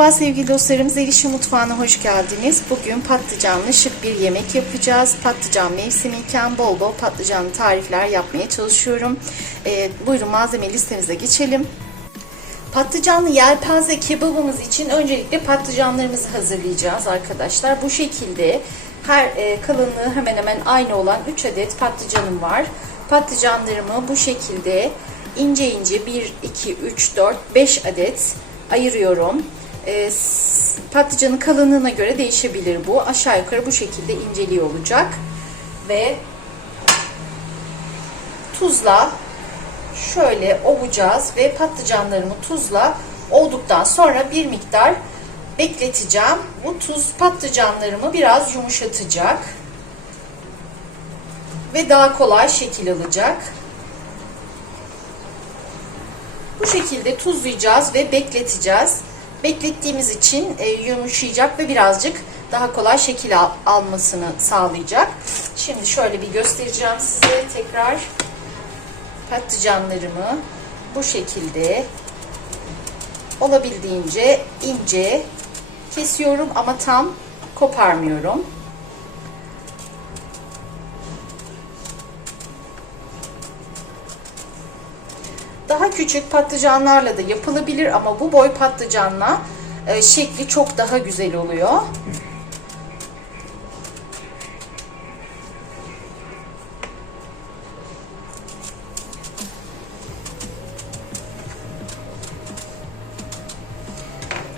Merhaba sevgili dostlarım, Zelişi Mutfağı'na hoş geldiniz. Bugün patlıcanlı şık bir yemek yapacağız. Patlıcan mevsimiyken bol bol patlıcanlı tarifler yapmaya çalışıyorum. Ee, buyurun malzeme listemize geçelim. Patlıcanlı yelpaze kebabımız için öncelikle patlıcanlarımızı hazırlayacağız arkadaşlar. Bu şekilde her e, kalınlığı hemen hemen aynı olan 3 adet patlıcanım var. Patlıcanlarımı bu şekilde ince ince 1, 2, 3, 4, 5 adet ayırıyorum. E, patlıcanın kalınlığına göre değişebilir bu. Aşağı yukarı bu şekilde inceliği olacak. Ve tuzla şöyle ovacağız ve patlıcanlarımı tuzla ovduktan sonra bir miktar bekleteceğim. Bu tuz patlıcanlarımı biraz yumuşatacak ve daha kolay şekil alacak. Bu şekilde tuzlayacağız ve bekleteceğiz. Beklettiğimiz için e, yumuşayacak ve birazcık daha kolay şekil al- almasını sağlayacak. Şimdi şöyle bir göstereceğim size tekrar patlıcanlarımı bu şekilde olabildiğince ince kesiyorum ama tam koparmıyorum. Daha küçük patlıcanlarla da yapılabilir ama bu boy patlıcanla e, şekli çok daha güzel oluyor.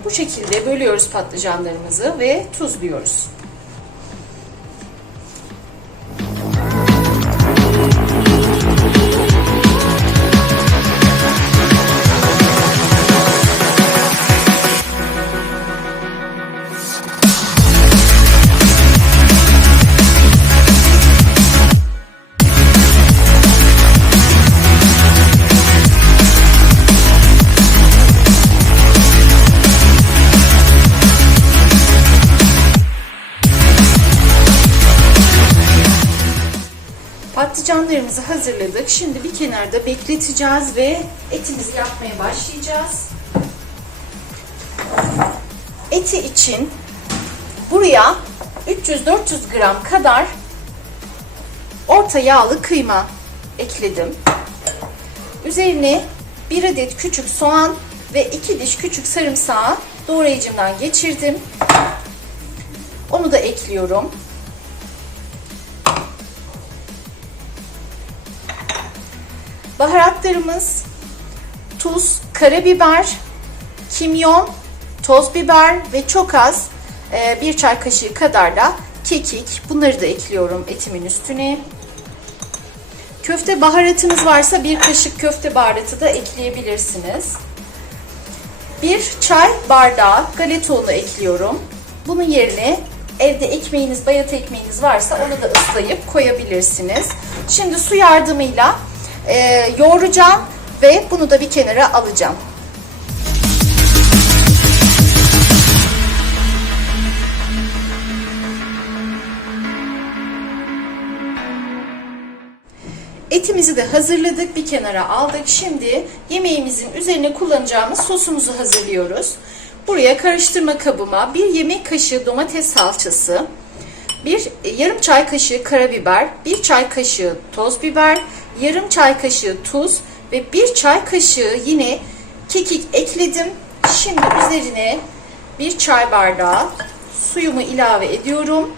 Bu şekilde bölüyoruz patlıcanlarımızı ve tuzluyoruz. Patlıcanlarımızı hazırladık. Şimdi bir kenarda bekleteceğiz ve etimizi yapmaya başlayacağız. Eti için buraya 300-400 gram kadar orta yağlı kıyma ekledim. Üzerine bir adet küçük soğan ve iki diş küçük sarımsağı doğrayıcımdan geçirdim. Onu da ekliyorum. Baharatlarımız tuz, karabiber, kimyon, toz biber ve çok az e, bir çay kaşığı kadar da kekik. Bunları da ekliyorum etimin üstüne. Köfte baharatınız varsa bir kaşık köfte baharatı da ekleyebilirsiniz. Bir çay bardağı galeta unu ekliyorum. Bunun yerine evde ekmeğiniz, bayat ekmeğiniz varsa onu da ıslayıp koyabilirsiniz. Şimdi su yardımıyla e, yoğuracağım ve bunu da bir kenara alacağım. Etimizi de hazırladık, bir kenara aldık. Şimdi yemeğimizin üzerine kullanacağımız sosumuzu hazırlıyoruz. Buraya karıştırma kabıma bir yemek kaşığı domates salçası, bir yarım çay kaşığı karabiber, bir çay kaşığı toz biber, yarım çay kaşığı tuz ve bir çay kaşığı yine kekik ekledim. Şimdi üzerine bir çay bardağı suyumu ilave ediyorum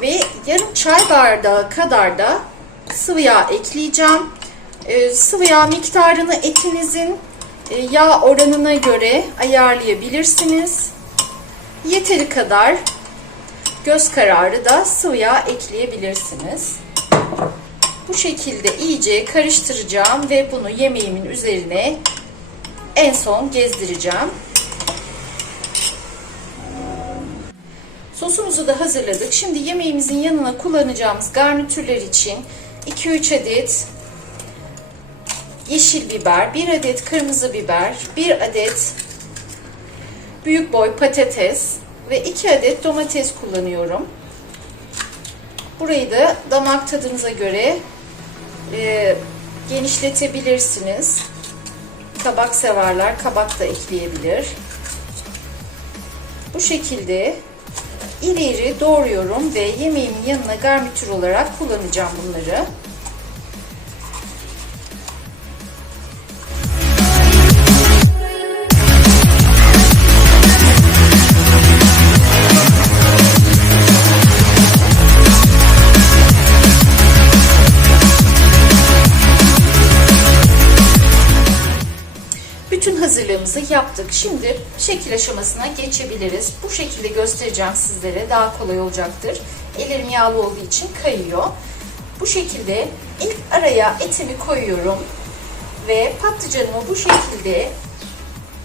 ve yarım çay bardağı kadar da sıvı yağ ekleyeceğim. Ee, sıvı yağ miktarını etinizin e, yağ oranına göre ayarlayabilirsiniz. Yeteri kadar göz kararı da sıvı yağ ekleyebilirsiniz. Bu şekilde iyice karıştıracağım ve bunu yemeğimin üzerine en son gezdireceğim. Sosumuzu da hazırladık. Şimdi yemeğimizin yanına kullanacağımız garnitürler için 2-3 adet yeşil biber, 1 adet kırmızı biber, 1 adet büyük boy patates ve 2 adet domates kullanıyorum. Burayı da damak tadınıza göre e, genişletebilirsiniz. kabak severler kabak da ekleyebilir. Bu şekilde iri iri doğruyorum ve yemeğimin yanına garnitür olarak kullanacağım bunları. Bütün hazırlığımızı yaptık. Şimdi şekil aşamasına geçebiliriz. Bu şekilde göstereceğim sizlere. Daha kolay olacaktır. Ellerim yağlı olduğu için kayıyor. Bu şekilde ilk araya etimi koyuyorum. Ve patlıcanımı bu şekilde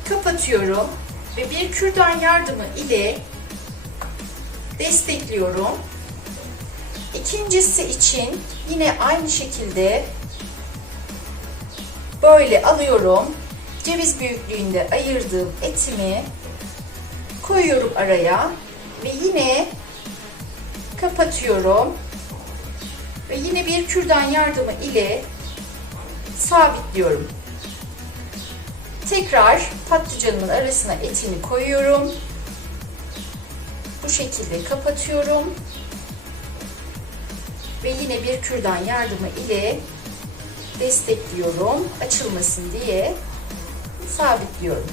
kapatıyorum. Ve bir kürdan yardımı ile destekliyorum. İkincisi için yine aynı şekilde böyle alıyorum ceviz büyüklüğünde ayırdığım etimi koyuyorum araya ve yine kapatıyorum ve yine bir kürdan yardımı ile sabitliyorum. Tekrar patlıcanımın arasına etini koyuyorum. Bu şekilde kapatıyorum. Ve yine bir kürdan yardımı ile destekliyorum açılmasın diye sabitliyorum.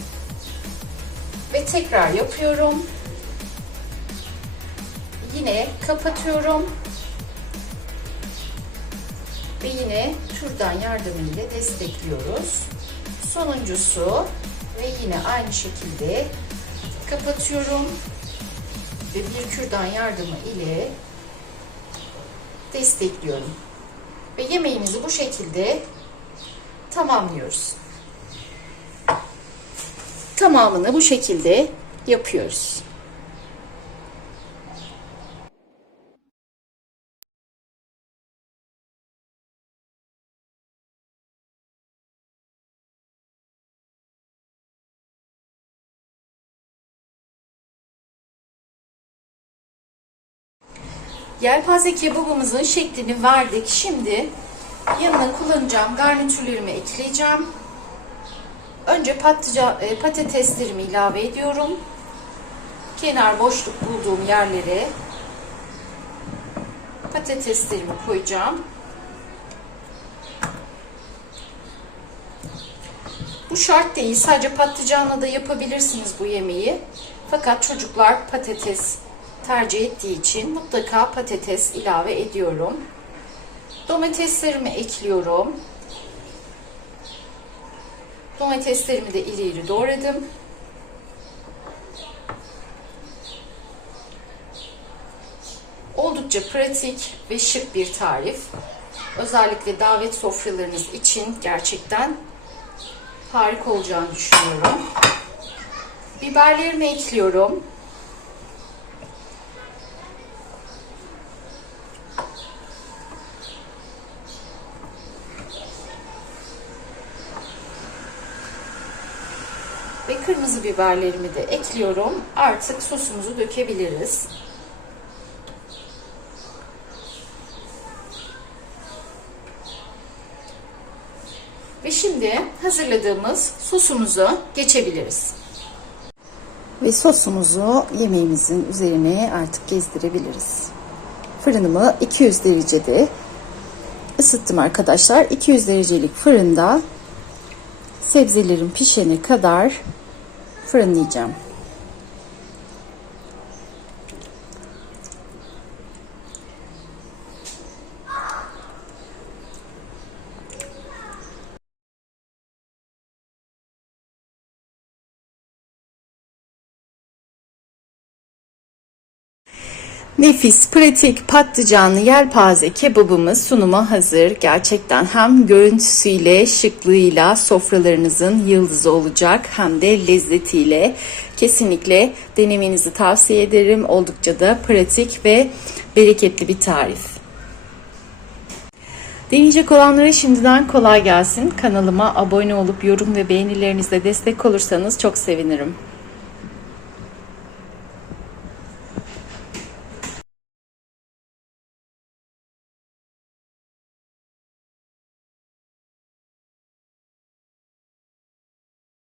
Ve tekrar yapıyorum. Yine kapatıyorum. Ve yine kürdan yardımıyla destekliyoruz. Sonuncusu ve yine aynı şekilde kapatıyorum. Ve bir kürdan yardımı ile destekliyorum. Ve yemeğimizi bu şekilde tamamlıyoruz. Tamamını bu şekilde yapıyoruz. Yelpaze kebabımızın şeklini verdik. Şimdi yanına kullanacağım garnitürlerimi ekleyeceğim. Önce patlıcan, e, patateslerimi ilave ediyorum. Kenar boşluk bulduğum yerlere patateslerimi koyacağım. Bu şart değil. Sadece patlıcanla da yapabilirsiniz bu yemeği. Fakat çocuklar patates tercih ettiği için mutlaka patates ilave ediyorum. Domateslerimi ekliyorum. Domateslerimi de iri iri doğradım. Oldukça pratik ve şık bir tarif. Özellikle davet sofralarınız için gerçekten harika olacağını düşünüyorum. Biberlerimi ekliyorum. Ve kırmızı biberlerimi de ekliyorum. Artık sosumuzu dökebiliriz. Ve şimdi hazırladığımız sosumuzu geçebiliriz. Ve sosumuzu yemeğimizin üzerine artık gezdirebiliriz. Fırınımı 200 derecede ısıttım arkadaşlar. 200 derecelik fırında sebzelerim pişene kadar fırınlayacağım. Nefis, pratik, patlıcanlı yelpaze kebabımız sunuma hazır. Gerçekten hem görüntüsüyle, şıklığıyla sofralarınızın yıldızı olacak hem de lezzetiyle. Kesinlikle denemenizi tavsiye ederim. Oldukça da pratik ve bereketli bir tarif. Deneyecek olanlara şimdiden kolay gelsin. Kanalıma abone olup yorum ve beğenilerinizle destek olursanız çok sevinirim.